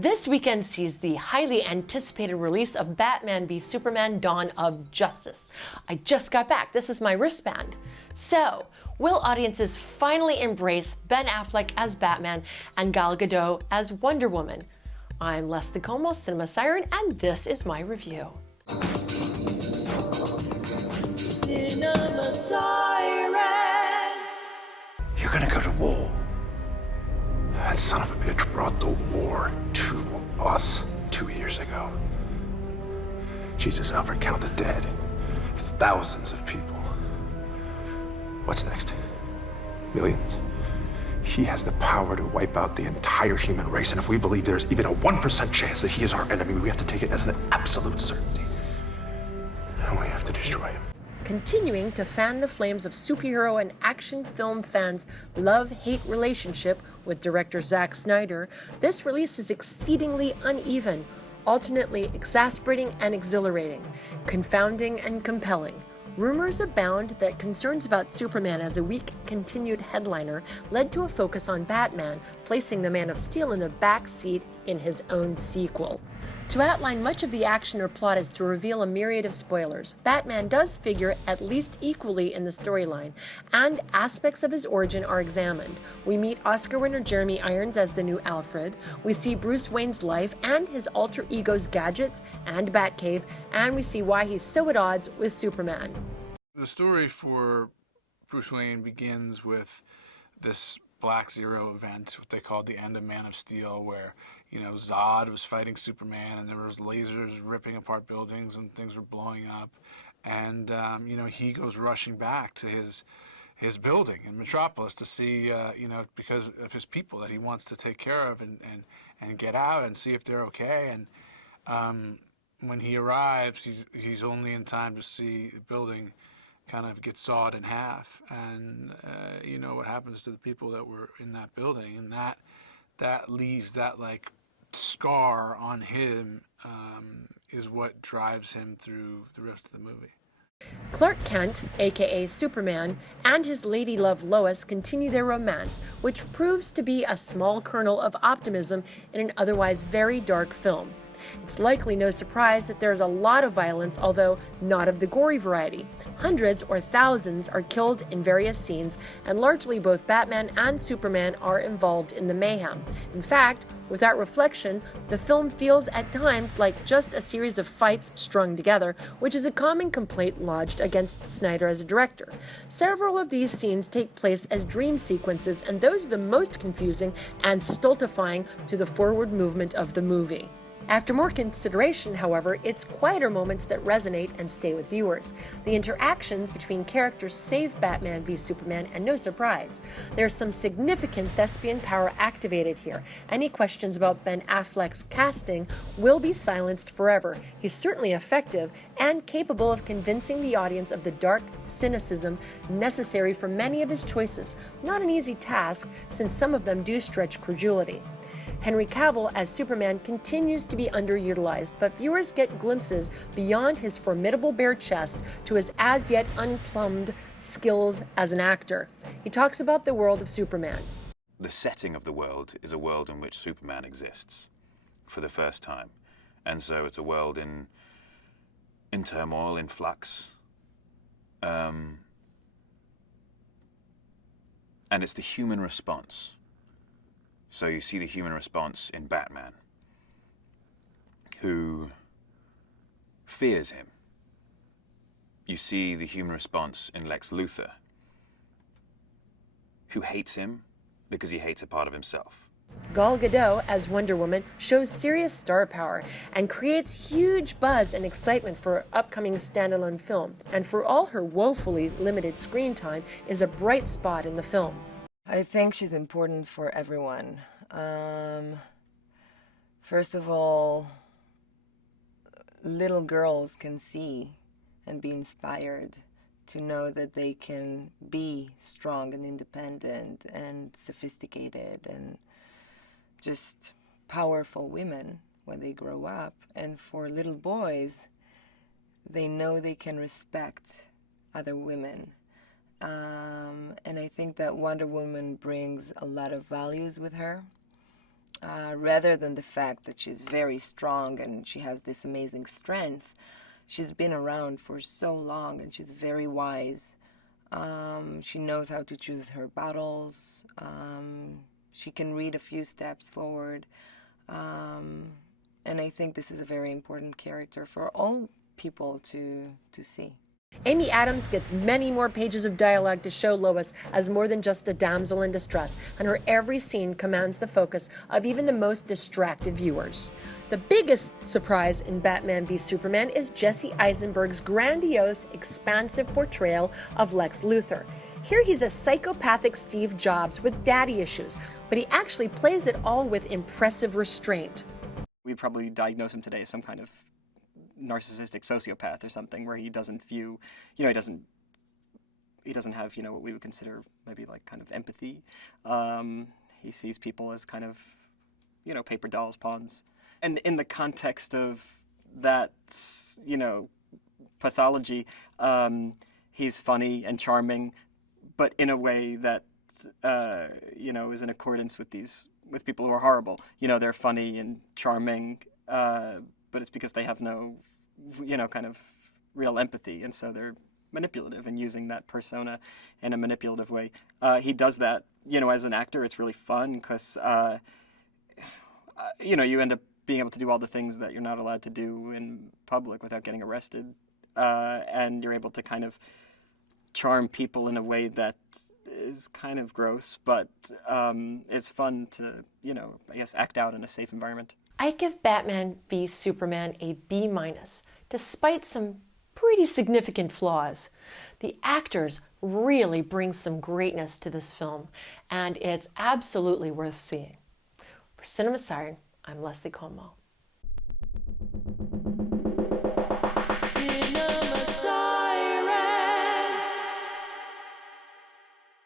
This weekend sees the highly anticipated release of Batman v Superman: Dawn of Justice. I just got back. This is my wristband. So, will audiences finally embrace Ben Affleck as Batman and Gal Gadot as Wonder Woman? I'm Leslie Como, Cinema Siren, and this is my review. Cinema Siren. You're gonna go to war. That son of a bitch brought the war to us 2 years ago. Jesus, Alfred, count the dead. Thousands of people. What's next? Millions? He has the power to wipe out the entire human race, and if we believe there's even a 1% chance that he is our enemy, we have to take it as an absolute certainty. And we have to destroy him. Continuing to fan the flames of superhero and action film fans' love-hate relationship with director Zack Snyder, this release is exceedingly uneven, alternately exasperating and exhilarating, confounding and compelling. Rumors abound that concerns about Superman as a weak, continued headliner led to a focus on Batman, placing the Man of Steel in the back seat in his own sequel. To outline much of the action or plot is to reveal a myriad of spoilers. Batman does figure at least equally in the storyline, and aspects of his origin are examined. We meet Oscar winner Jeremy Irons as the new Alfred. We see Bruce Wayne's life and his alter ego's gadgets and Batcave, and we see why he's so at odds with Superman. The story for Bruce Wayne begins with this Black Zero event, what they called the end of Man of Steel, where Zod was fighting Superman, and there was lasers ripping apart buildings, and things were blowing up. And he goes rushing back to his building in Metropolis to see, because of his people that he wants to take care of and get out and see if they're okay. And when he arrives, he's only in time to see the building kind of get sawed in half, and what happens to the people that were in that building, and that leaves that scar on him, is what drives him through the rest of the movie. Clark Kent, aka Superman, and his lady love Lois continue their romance, which proves to be a small kernel of optimism in an otherwise very dark film. It's likely no surprise that there's a lot of violence, although not of the gory variety. Hundreds or thousands are killed in various scenes, and largely both Batman and Superman are involved in the mayhem. In fact, without reflection, the film feels at times like just a series of fights strung together, which is a common complaint lodged against Snyder as a director. Several of these scenes take place as dream sequences, and those are the most confusing and stultifying to the forward movement of the movie. After more consideration, however, it's quieter moments that resonate and stay with viewers. The interactions between characters save Batman v Superman, and no surprise, there's some significant thespian power activated here. Any questions about Ben Affleck's casting will be silenced forever. He's certainly effective and capable of convincing the audience of the dark cynicism necessary for many of his choices. Not an easy task, since some of them do stretch credulity. Henry Cavill as Superman continues to be underutilized, but viewers get glimpses beyond his formidable bare chest to his as yet unplumbed skills as an actor. He talks about the world of Superman. The setting of the world is a world in which Superman exists for the first time. And so it's a world in turmoil, in flux. And it's the human response. So you see the human response in Batman, who fears him. You see the human response in Lex Luthor, who hates him because he hates a part of himself. Gal Gadot as Wonder Woman shows serious star power and creates huge buzz and excitement for her upcoming standalone film, and for all her woefully limited screen time, is a bright spot in the film. I think she's important for everyone. First of all, little girls can see and be inspired to know that they can be strong and independent and sophisticated and just powerful women when they grow up. And for little boys, they know they can respect other women. And I think that Wonder Woman brings a lot of values with her. rather than the fact that she's very strong and she has this amazing strength. She's been around for so long and she's very wise. She knows how to choose her battles. She can read a few steps forward. And I think this is a very important character for all people to see. Amy Adams gets many more pages of dialogue to show Lois as more than just a damsel in distress, and her every scene commands the focus of even the most distracted viewers. The biggest surprise in Batman v Superman is Jesse Eisenberg's grandiose, expansive portrayal of Lex Luthor. Here he's a psychopathic Steve Jobs with daddy issues, but he actually plays it all with impressive restraint. We'd probably diagnose him today as some kind of narcissistic sociopath or something, where he doesn't view, he doesn't have, what we would consider maybe like kind of empathy. He sees people as kind of, paper dolls, pawns. And in the context of that, pathology, he's funny and charming, but in a way that, is in accordance with people who are horrible. They're funny and charming, but it's because they have no, kind of real empathy, and so they're manipulative and using that persona in a manipulative way. He does that, as an actor. It's really fun because, you end up being able to do all the things that you're not allowed to do in public without getting arrested, and you're able to kind of charm people in a way that is kind of gross, but it's fun to, I guess, act out in a safe environment. I give Batman v Superman a B-, despite some pretty significant flaws. The actors really bring some greatness to this film, and it's absolutely worth seeing. For Cinema Siren, I'm Leslie Como.